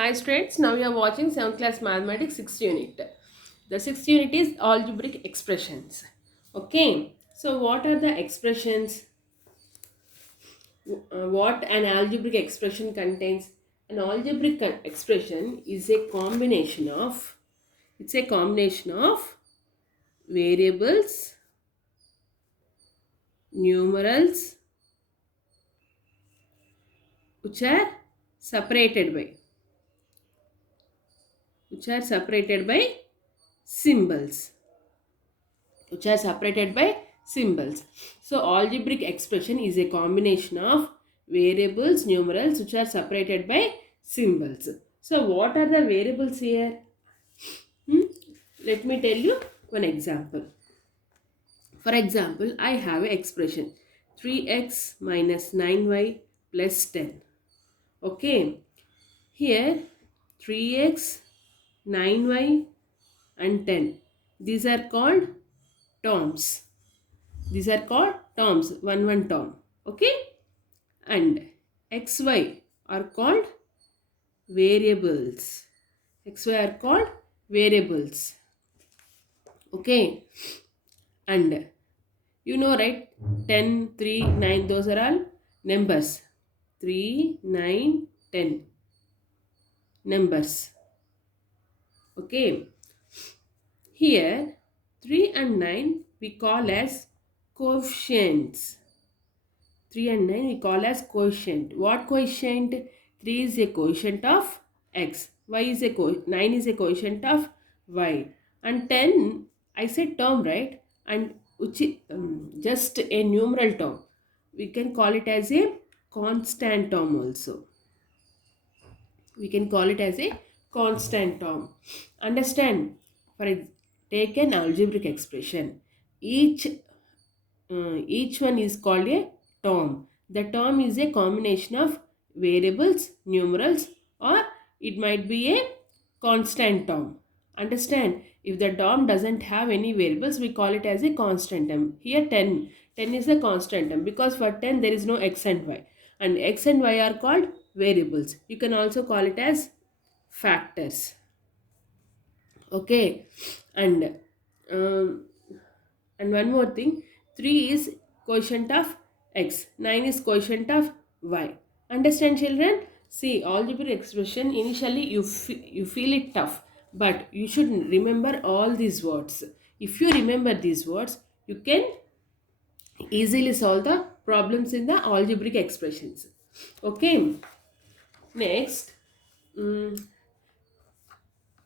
Hi students, now you are watching 7th class mathematics 6th unit. The 6th unit is algebraic expressions. Okay, so what are the expressions? What an algebraic expression contains? An algebraic expression is a combination of, variables, numerals, which are separated by, symbols. So algebraic expression is a combination of variables, numerals which are separated by symbols. So what are the variables here? Hmm? Let me tell you one example. For example, I have an expression 3x minus 9y plus 10. Okay. Here 3x, 9y and 10. These are called terms. One term. Okay. And xy are called variables. Okay. And you know, right? 10, 3, 9, those are all numbers. 3, 9, 10 numbers. Okay. Here 3 and 9 we call as coefficients. 3 and 9 we call as quotient. What quotient? 3 is a quotient of x. 9 is a quotient of y. And 10, I said term, right? And which is just a numeral term. We can call it as a constant term also. Understand? Take an algebraic expression. Each one is called a term. The term is a combination of variables, numerals, or it might be a constant term. Understand? If the term doesn't have any variables, we call it as a constant term. Here 10. 10 is a constant term because for 10 there is no x and y. And x and y are called variables. You can also call it as factors. Okay. And um, and one more thing, 3 is quotient of x, 9 is quotient of y. Understand children? See, algebraic expression initially you feel it tough, but you should remember all these words. If you remember these words, you can easily solve the problems in the algebraic expressions. Okay. Next, mm,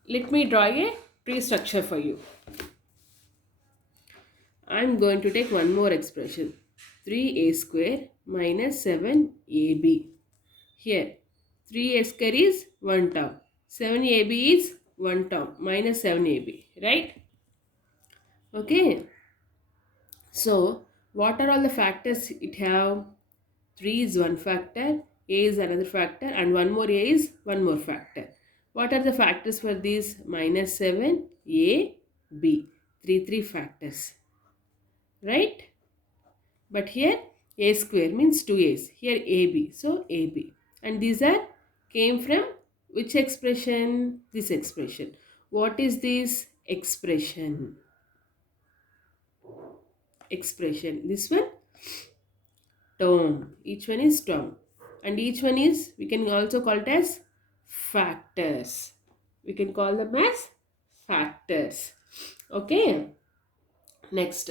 let me draw a tree structure for you. I am going to take one more expression. 3a square minus 7ab. Here 3a square is one term. 7ab is one term minus 7ab. Right? Okay. So what are all the factors it have? 3 is one factor, a is another factor, and one more a is one more factor. What are the factors for this? Minus 7, a, b. Three factors. Right? But here a square means 2a's. Here ab. So ab. And these are came from which expression? This expression. What is this expression? This one term. Each one is term. And each one is, we can also call it as factors. We can call them as factors. Okay. Next.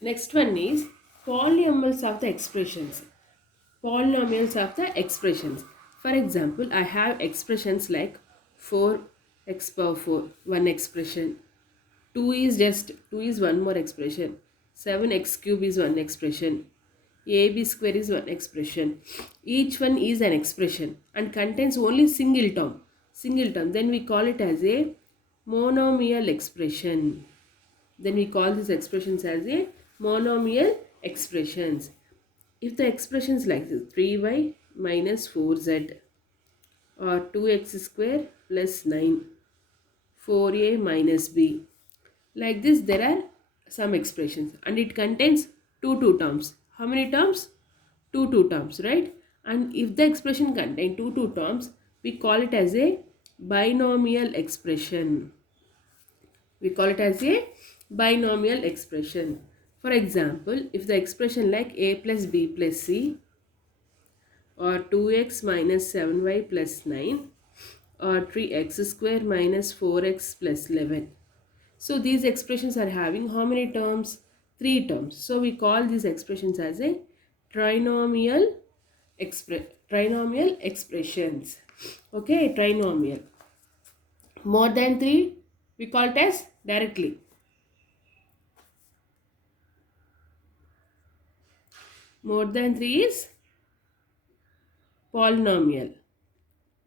Next one is polynomials of the expressions. For example, I have expressions like 4x power 4, one expression. 2 is one more expression. 7x cube is one expression. AB square is one expression. Each one is an expression and contains only single term. Then we call it as a monomial expression. Then we call these expressions as a monomial expressions. If the expressions like this 3y minus 4z or 2x square plus 9, 4a minus b, like this there are some expressions and it contains two terms. How many terms? Two terms, right? And if the expression contains two terms, we call it as a binomial expression. We call it as a binomial expression. For example, if the expression like a plus b plus c or 2x minus 7y plus 9 or 3x square minus 4x plus 11. So these expressions are having how many terms? 3 terms. So we call these expressions as a trinomial trinomial expressions. Okay, trinomial. More than 3, we call it as directly. More than 3 is polynomial.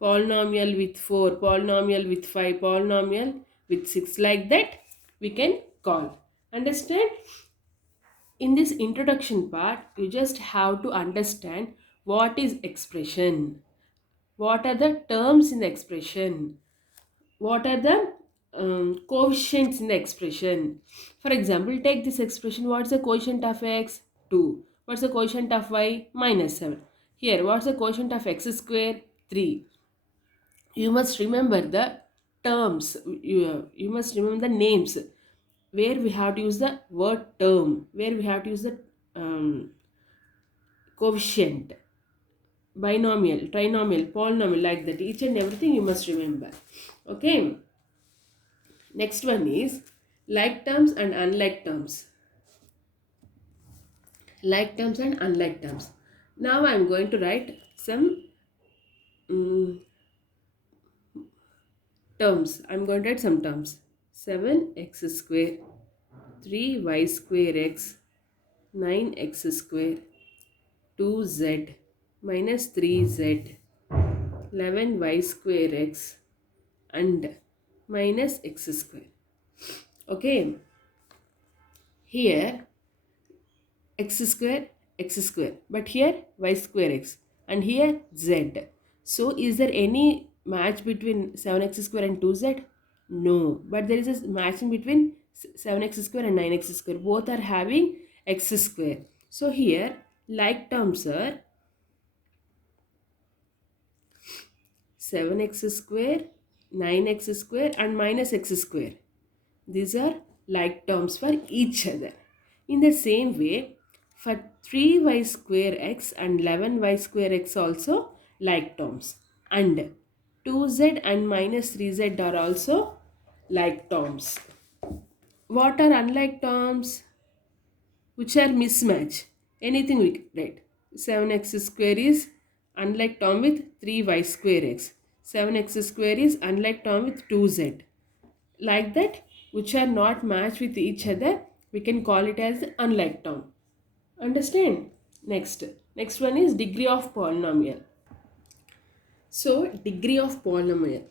Polynomial with 4, polynomial with 5, polynomial with 6, like that we can call. Understand? In this introduction part, you just have to understand what is expression, what are the terms in the expression, what are the coefficients in the expression. For example, take this expression. What's the quotient of x? 2. What's the quotient of y? Minus 7. Here, what's the quotient of x square? 3. You must remember the terms. You must remember the names where we have to use the word term, where we have to use the coefficient, binomial, trinomial, polynomial, like that. Each and everything you must remember. Okay. Next one is like terms and unlike terms. Like terms and unlike terms. Now I am going to write some terms. I am going to write some terms. 7x square, 3y square x, 9x square, 2z minus 3z, 11y square x and minus x square. Okay, here x square, but here y square x and here z. So is there any match between 7x square and 2z? No, but there is a matching between 7x square and 9x square. Both are having x square. So here like terms are 7x square, 9x square and minus x square. These are like terms for each other. In the same way, for 3y square x and 11y square x also like terms. And 2z and minus 3z are also like terms. What are unlike terms? Which are mismatch? Anything we can write. 7x square is unlike term with 3y square x. 7x square is unlike term with 2z. Like that, which are not matched with each other, we can call it as unlike term. Understand? Next one is degree of polynomial. So degree of polynomial.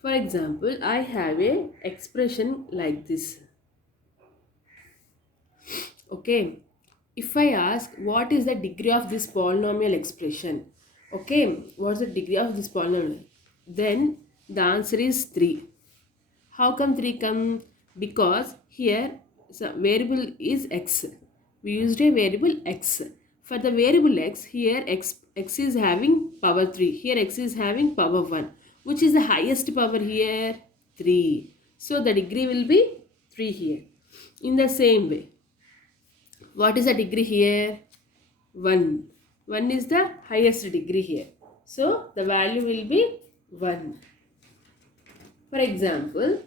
For example, I have a expression like this. Okay, if I ask what is the degree of this polynomial expression, okay, what's the degree of this polynomial, then the answer is 3. How come 3 come? Because here variable is x. We used a variable x. For the variable x, here x is having power 3. Here x is having power 1. Which is the highest power here? 3. So the degree will be 3 here. In the same way, what is the degree here? 1. 1 is the highest degree here. So the value will be 1. For example,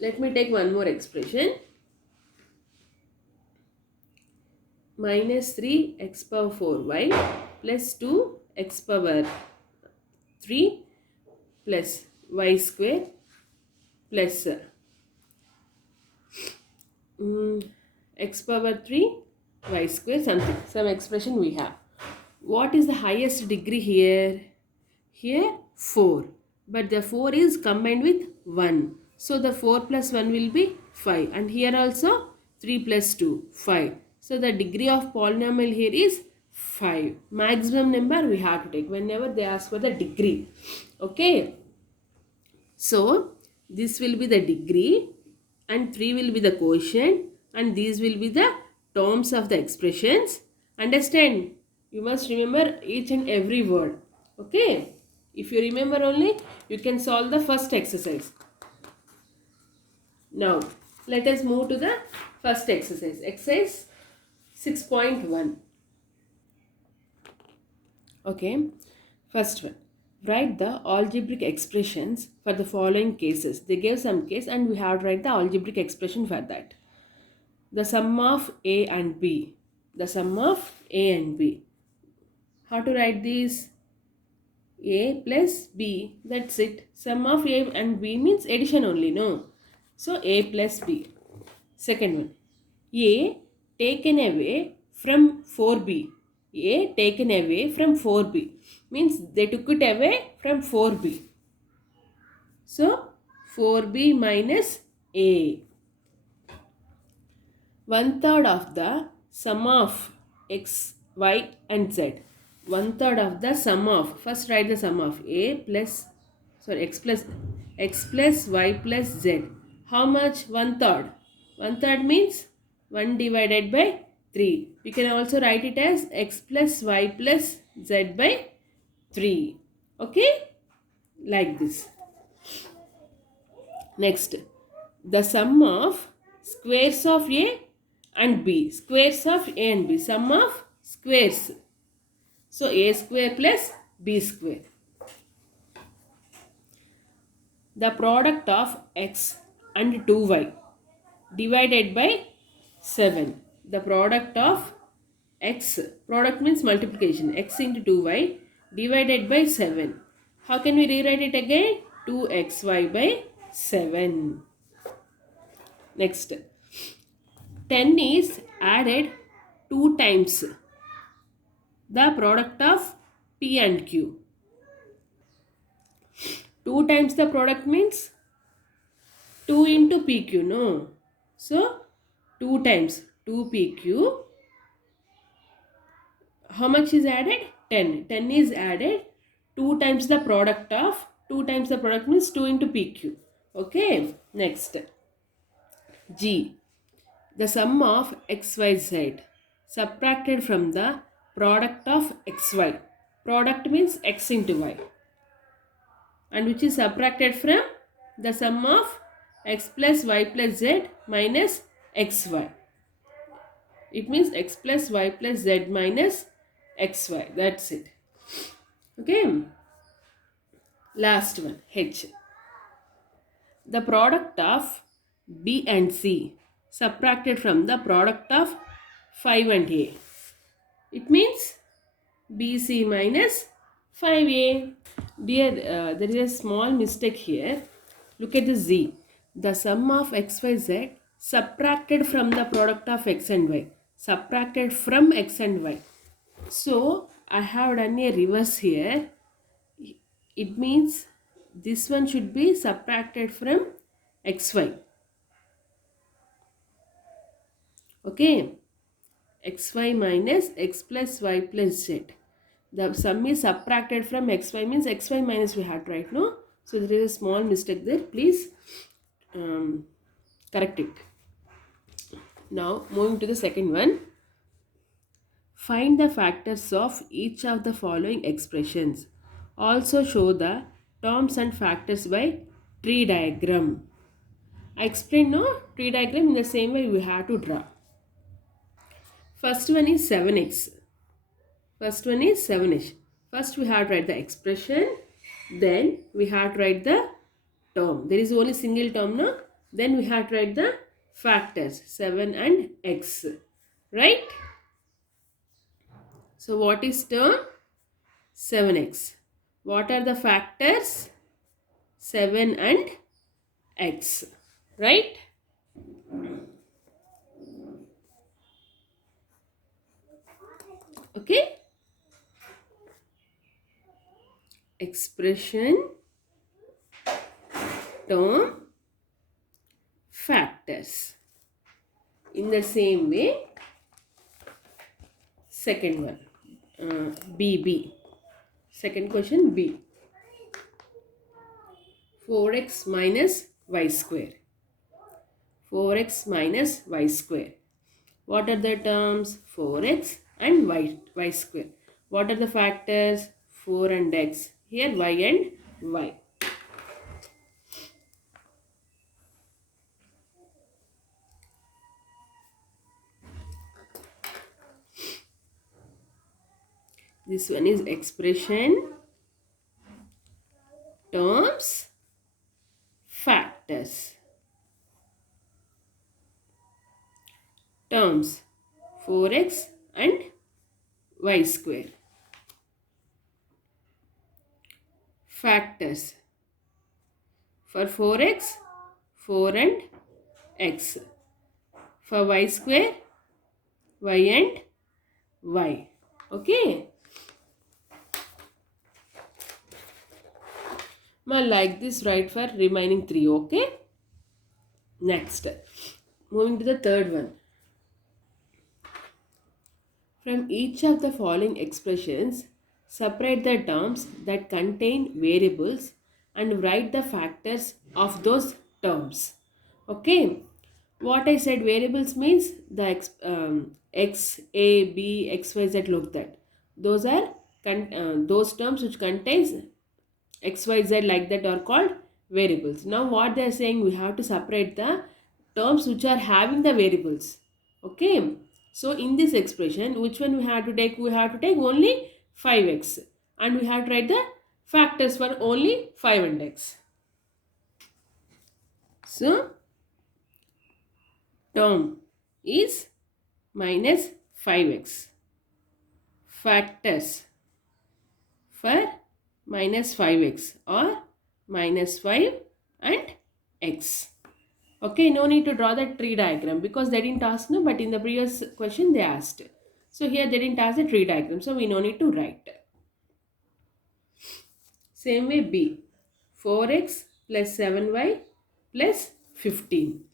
let me take one more expression. Minus 3x power 4y plus 2x power 3 plus y square plus x power 3 y square something. Some expression we have. What is the highest degree here? Here 4. But the 4 is combined with 1. So the 4 plus 1 will be 5. And here also 3 plus 2, 5. So the degree of polynomial here is 5. Maximum number we have to take whenever they ask for the degree. Okay. So this will be the degree and 3 will be the quotient and these will be the terms of the expressions. Understand? You must remember each and every word. Okay? If you remember only, you can solve the first exercise. Now, let us move to the first exercise. Exercise 6.1. Okay? First one. Write the algebraic expressions for the following cases. They gave some case and we have to write the algebraic expression for that. The sum of A and B. The sum of A and B. How to write this? A plus B. That's it. Sum of A and B means addition only, no? So A plus B. Second one. A taken away from 4B. A taken away from 4B. Means they took it away from 4B. So 4B minus A. 1/3 of the sum of x, y and z. 1/3 of the sum of, first write the sum of a plus, x plus y plus z. How much? 1/3. 1/3 means 1 divided by 3. We can also write it as x plus y plus z by 3. Okay? Like this. Next, the sum of squares of a and b. Squares of a and b. Sum of squares. So a square plus b square. The product of x and 2y divided by 7. The product of x, product means multiplication, x into 2y divided by 7. How can we rewrite it again? 2xy by 7. Next, 10 is added 2 times the product of p and q. 2 times the product means 2 into pq, no? So 2 times 2pq. How much is added? 10. 10 is added 2 times the product of, 2 times the product means 2 into pq. Okay. Next, G. The sum of xyz subtracted from the product of xy. Product means x into y. And which is subtracted from the sum of x plus y plus z minus xy. It means x plus y plus z minus xy. That's it. Okay. Last one, H. The product of B and C subtracted from the product of 5 and A. It means BC minus 5A. Dear, there is a small mistake here. Look at the Z. The sum of xyz subtracted from the product of x and y. Subtracted from x and y. So, I have done a reverse here. It means this one should be subtracted from xy. Okay. xy minus x plus y plus z. The sum is subtracted from xy means xy minus we had right, no? So there is a small mistake there. Please correct it. Now moving to the second one. Find the factors of each of the following expressions. Also show the terms and factors by tree diagram. I explained no tree diagram in the same way we have to draw. First one is 7x. First one is 7x. First we have to write the expression. Then we have to write the term. There is only single term, no? Then we have to write the factors 7 and x. Right? So what is term? 7x. What are the factors? 7 and x. Right? Okay? Expression, term, factors. In the same way, second one, B. Second question, B. 4x minus y square. 4x minus y square. What are the terms? 4x and y square. What are the factors? 4 and x. Here y and y. This one is expression, terms, factors. Terms 4x and y square. Factors for 4x, 4 and x. For y square, y and y. Okay. Now like this write for remaining 3. Okay. Next. Moving to the third one. From each of the following expressions, separate the terms that contain variables and write the factors of those terms. Okay. What I said variables means the x, a, b, x, y, z looked at. Those are those terms which contains x, y, z like that are called variables. Now what they are saying, we have to separate the terms which are having the variables. Okay. So in this expression, which one we have to take? We have to take only 5x and we have to write the factors for only 5 and x. So term is minus 5x. Factors for minus 5x or minus 5 and x. Okay, no need to draw the tree diagram because they didn't ask, no, but in the previous question they asked. So here they didn't ask the tree diagram, so we no need to write. Same way b, 4x plus 7y plus 15.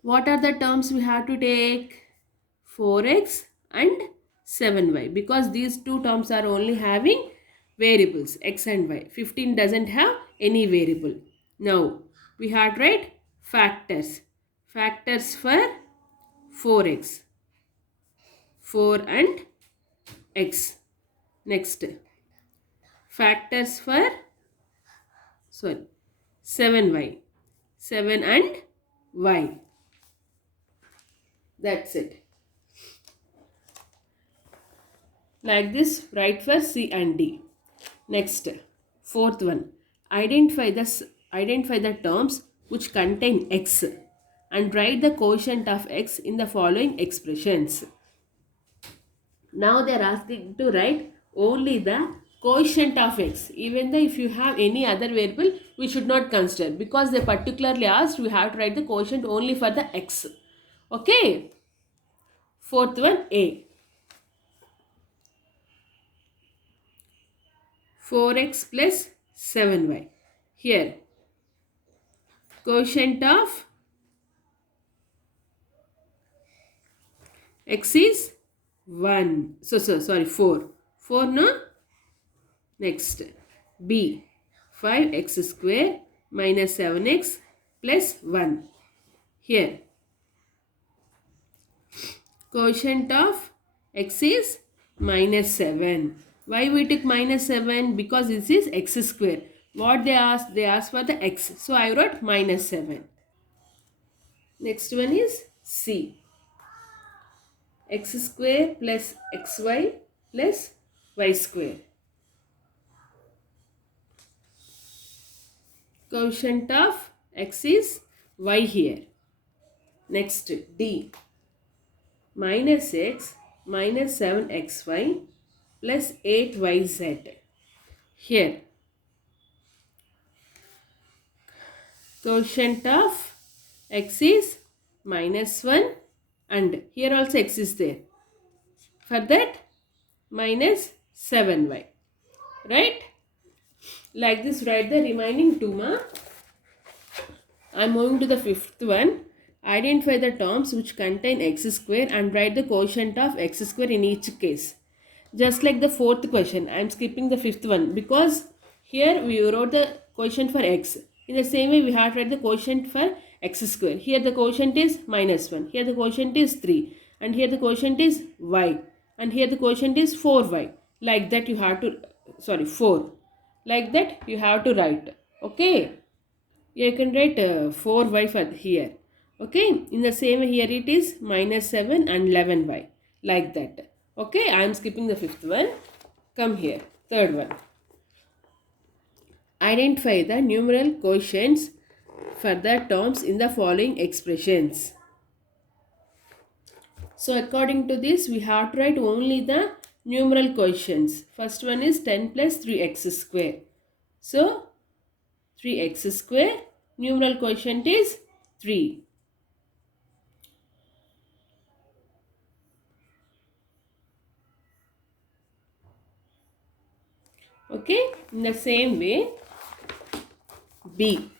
What are the terms we have to take? 4x and 7y, because these two terms are only having variables x and y. 15 doesn't have any variable. Now we have to write factors. Factors for 4x, 4 and x. Next, factors for 7y, 7 and y. That's it. Like this write for C and D. Next, fourth one, identify the terms which contain x and write the quotient of x in the following expressions. Now they are asking to write only the quotient of x. Even though if you have any other variable, we should not consider, because they particularly asked we have to write the quotient only for the x. Okay. Fourth one, A. 4x plus 7y. Here, quotient of x is 1. Sorry, 4. 4, no? Next, B. 5x square minus 7x plus 1. Here, quotient of x is minus 7. Why we took minus 7? Because this is x square. What they asked? They asked for the x. So I wrote minus 7. Next one is C. X square plus xy plus y square. Quotient of x is y here. Next, D. Minus x minus 7xy plus 8yz. Here, quotient of x is minus 1 and here also x is there. For that, minus 7y. Right? Like this write the remaining 2. I am moving to the fifth one. Identify the terms which contain x square and write the quotient of x square in each case. Just like the fourth question, I am skipping the fifth one because here we wrote the quotient for x. In the same way, we have to write the quotient for x square. Here the quotient is minus 1. Here the quotient is 3. And here the quotient is y. and here the quotient is 4y. Like that you have to, 4. Like that you have to write. Okay. You can write 4y for here. Okay. In the same way here it is minus 7 and 11y. Like that. Okay. I am skipping the fifth one. Come here. Third one. Identify the numeral quotients for the terms in the following expressions. So according to this, we have to write only the numeral quotients. First one is 10 plus 3x square. So 3x square, numeral quotient is 3. Okay, in the same way, B,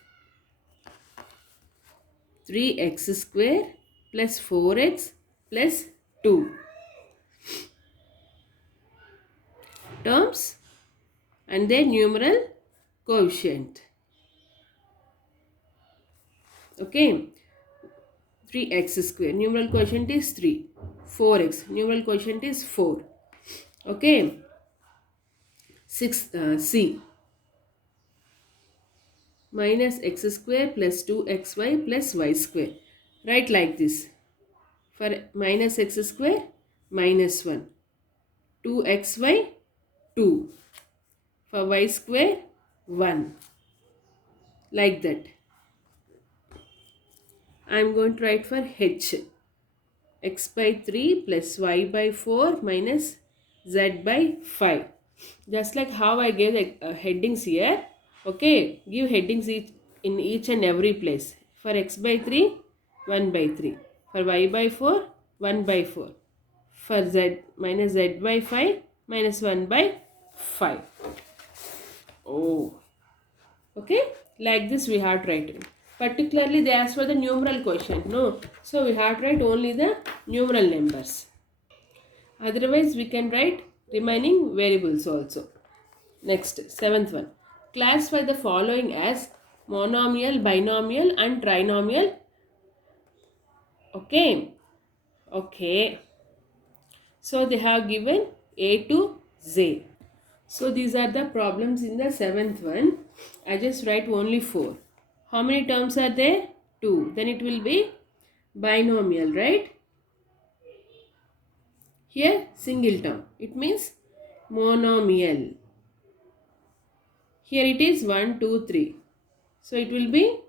3x square plus 4x plus 2 terms and their numeral quotient. Okay, 3x square, numeral quotient is 3. 4x, numeral quotient is 4. Okay, 6, C, minus x square plus 2xy plus y square. Write like this. For minus x square, minus 1. 2xy, 2. For y square, 1. Like that. I am going to write for h. X by 3 plus y by 4 minus z by 5. Just like how I gave the headings here. Okay, give headings in each and every place. For x by 3, 1 by 3. For y by 4, 1 by 4. For z, minus z by 5, minus 1 by 5. Oh. Okay, like this we have to write. Particularly they ask for the numeral quotient. No, so we have to write only the numeral numbers. Otherwise we can write remaining variables also. Next, seventh one. Classify the following as monomial, binomial and trinomial. Okay. Okay. So they have given A to Z. So these are the problems in the seventh one. I just write only 4. How many terms are there? 2. Then it will be binomial, right? Here single term. It means monomial. Here it is 1, 2, 3. So it will be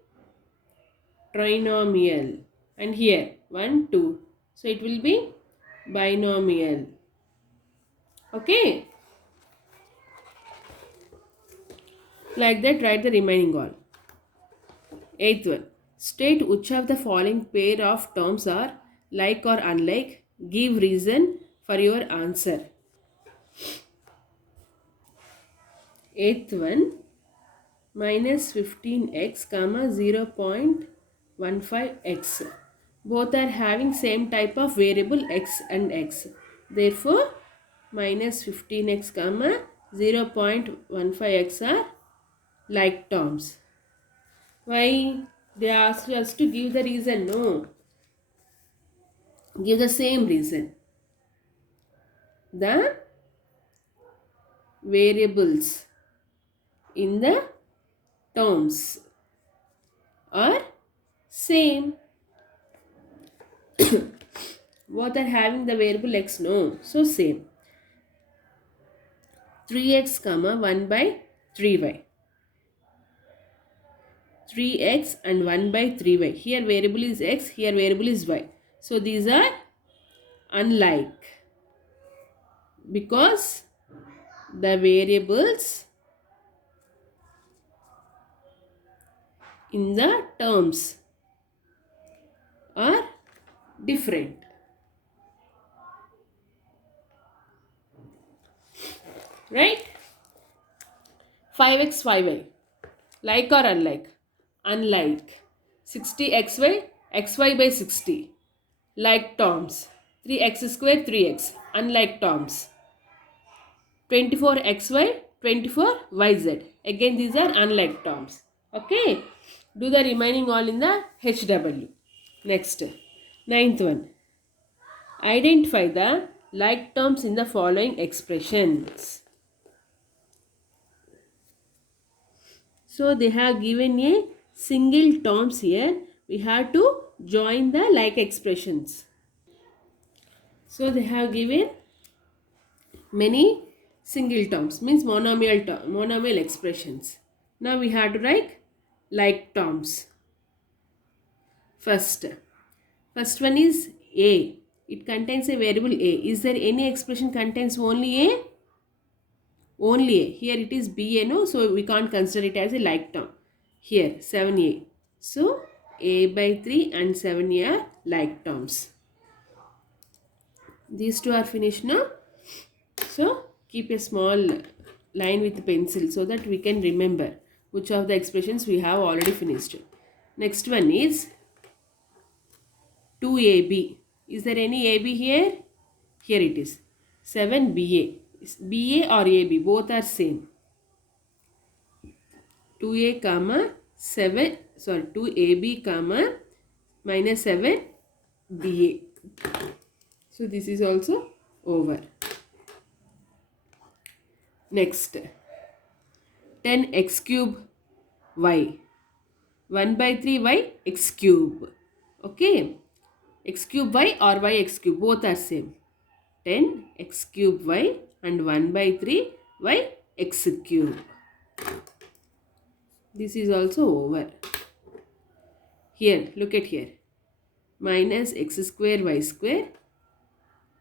trinomial. And here 1, 2. So it will be binomial. Okay. Like that write the remaining all. Eighth one. State which of the following pair of terms are like or unlike. Give reason for your answer. Eighth one. Minus 15x comma 0.15x. Both are having same type of variable x and x. Therefore, minus 15x comma 0.15x are like terms. Why? They asked us to give the reason. No. Give the same reason. The variables in the terms are same. Both are having the variable x. No. So same. 3x comma 1 by 3y. 3x and 1 by 3y. Here variable is x, here variable is y. So these are unlike because the variables in the terms are different. Right? 5x, 5y. Like or unlike? Unlike. 60xy, xy by 60. Like terms. 3x square, 3x. Unlike terms. 24xy, 24yz. Again these are unlike terms. Okay. Do the remaining all in the HW. Next. Ninth one. Identify the like terms in the following expressions. So they have given a single terms here. We have to join the like expressions. So they have given many single terms, means monomial expressions. Now we have to write like terms. First one is A. It contains a variable A. Is there any expression contains only A? Only A. Here it is BA, no? So we can't consider it as a like term. Here 7A. So A by 3 and 7A are like terms. These two are finished now. So keep a small line with pencil so that we can remember which of the expressions we have already finished. Next one is 2AB. Is there any AB here? Here it is. 7BA. BA or AB, both are same. 2A comma 7, sorry, 2AB comma minus 7BA. So this is also over. Next, 10x cube y. 1 by 3 y x cube. Okay. X cube y or y x cube, both are same. 10 x cube y and 1 by 3 y x cube. This is also over. Here, look at here. Minus x square y square,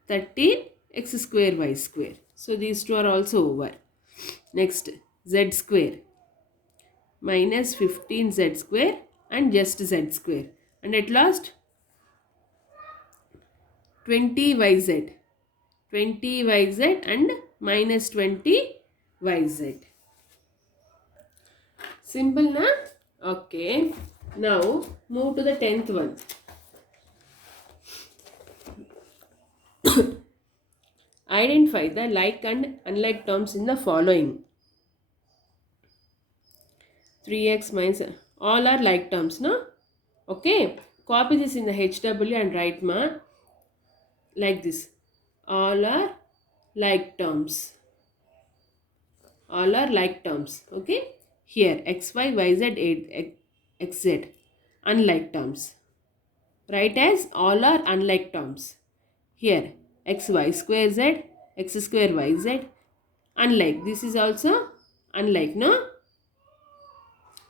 13 x square y square. So these two are also over. Next, z square. Minus 15z square and just z square. And at last, 20yz. 20yz and minus 20yz. Simple, na? Okay. Now, move to the 10th one. Identify the like and unlike terms in the following. 3x minus, all are like terms, no? Okay. Copy this in the HW and write like this. All are like terms. All are like terms. Okay. Here xy, yz, xz. Unlike terms. Write as all are unlike terms. Here xy square z, x square yz. Unlike. This is also unlike, no?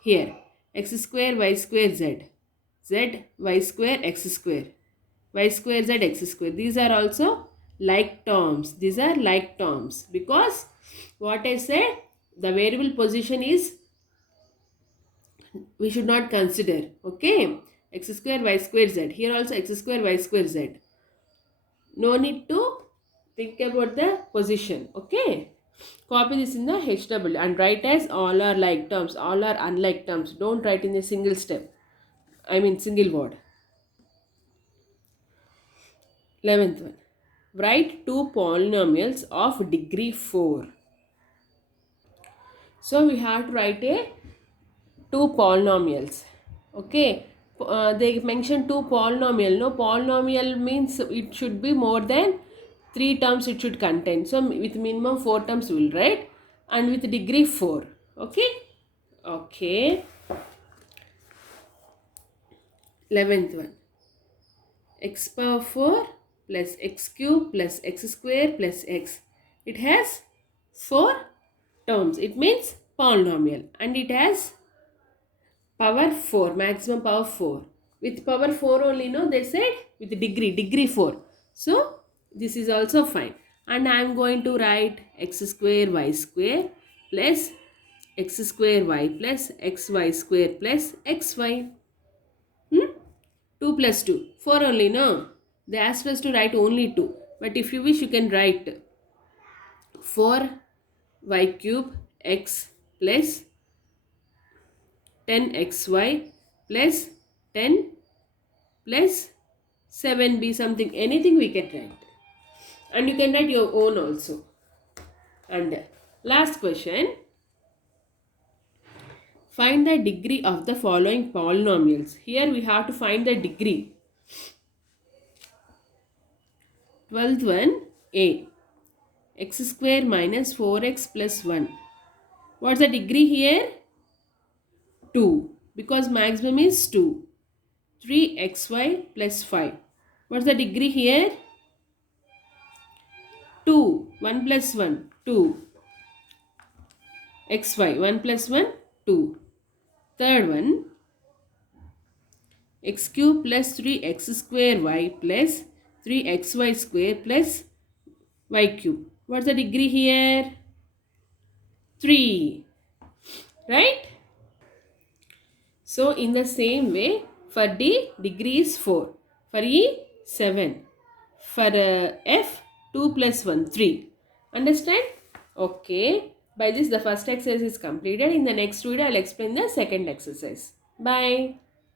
Here x square y square z. Z y square x square. Y square z x square. These are also like terms. These are like terms because what I said, the variable position is we should not consider. Okay. X square y square z. Here also x square y square z. No need to think about the position. Okay. Copy this in the HW and write as all are like terms. All are unlike terms. Don't write in a single step. Single word. 11th one. Write two polynomials of degree 4. So we have to write two polynomials. Okay. They mentioned two polynomial. No, polynomial means it should be more than 3 terms it should contain. So with minimum 4 terms we will write and with degree 4. Okay. Okay. 11th one. X power 4 plus x cube plus x square plus x. It has 4 terms. It means polynomial and it has power 4, maximum power 4. With power 4 only, no, they said with degree 4. So this is also fine. And I am going to write x square y square plus x square y plus xy square plus xy. 2 plus 2. 4 only, no. They asked us to write only 2. But if you wish, you can write 4y cube x plus 10xy plus 10 plus 7b something. Anything we can write. And you can write your own also. And last question. Find the degree of the following polynomials. Here we have to find the degree. 12th one, A. X square minus 4x plus 1. What's the degree here? 2. Because maximum is 2. 3xy plus 5. What's the degree here? 2. 1 plus 1. 2. xy. 1 plus 1. 2. Third one. X cube plus 3x square y plus 3xy square plus y cube. What's the degree here? 3. Right? So in the same way, for D, degree is 4. For E, 7. For F, 2 plus 1, 3. Understand? Okay. By this, the first exercise is completed. In the next video, I will explain the second exercise. Bye.